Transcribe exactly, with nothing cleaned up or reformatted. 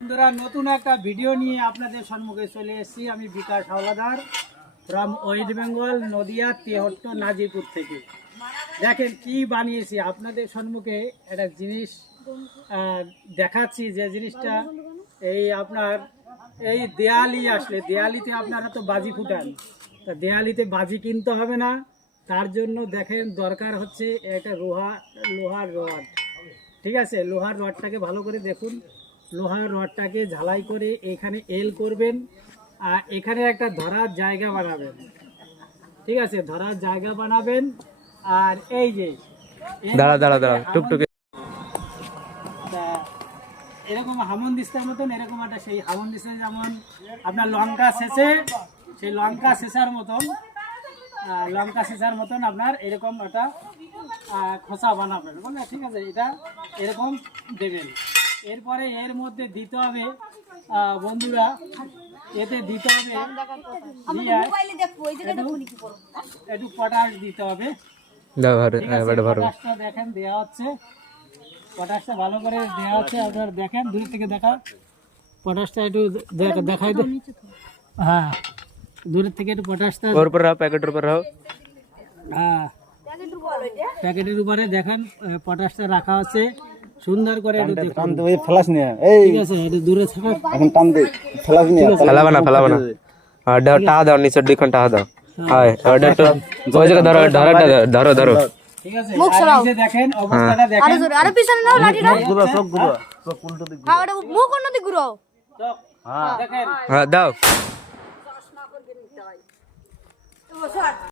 বন্ধুরা নতুন একটা ভিডিও নিয়ে আপনাদের সম্মুখে চলে এসেছি। আমি Bikash Howlader from West Bengal, Nadia Tehatta Nazirpur থেকে। দেখেন কি বানিয়েছি আপনাদের সম্মুখে একটা জিনিস দেখাচ্ছি, যে জিনিসটা এই আপনার এই দেয়ালি আসলে দেয়ালিতে আপনারা তো বাজি ফুটান, তা দেয়ালিতে বাজি কিনতে হবে না, তার জন্য দেখেন দরকার হচ্ছে একটা লোহা লোহার রড। ঠিক আছে, লোহার রডটাকে ভালো করে দেখুন, লোহার রডটাকে ঝালাই করে এখানে এল করবেন আর এখানে একটা ধরার জায়গা বানাবেন। ঠিক আছে, ধরার জায়গা বানাবেন। আর এই যে দাঁড়া দাঁড়া দাঁড়া টুকটুকে এরকম হামনদিস্তার মতন এরকম একটা সেই হামনদিস্তা যেমন আপনার লঙ্কা শেষে সেই লঙ্কা শেষার মতন লঙ্কা শেষার মতন আপনার এরকম একটা খোসা বানাবেন, বুঝলেন? ঠিক আছে, এটা এরকম দেবেন। এরপরে এর মধ্যে দিতে হবে বন্ধুরা, এতে দিতে হবে একটু পটাশ দিতে হবে। পটাশটা দেখেন দেওয়া হচ্ছে, পটাশটা ভালো করে দেওয়া হচ্ছে। আপনার দেখেন দূর থেকে দেখা, পটাশটা একটু দেখাই দে। হ্যাঁ, দূরের থেকে একটু পটাশটা প্যাকেটের উপর রাখো। হ্যাঁ, প্যাকেটের উপরে দেখেন পটাশটা রাখা আছে সুন্দর করে। একটু দেখুন, ফ্লাশ নিয়ে এই ঠিক আছে, একটু দূরে থাকো, এখন টান দে, ফ্লাশ নিয়ে ফেলাবা না ফেলাবা না, আর টাহা দাও নিচের দিকন টাহা দাও। হ্যাঁ, ওটা তো ওই জায়গা ধরো, ধরাটা ধরো ধরো। ঠিক আছে, আর এই যে দেখেন অবস্থাটা দেখেন, আরে জোরে আরে পিছনে নাও লাঠিটা, ঘুরো সব ঘুরো সব উল্টো দিক হ্যাঁ ওটা মুখ অন্য দিকে ঘুরাও। হ্যাঁ দেখেন হ্যাঁ দাও।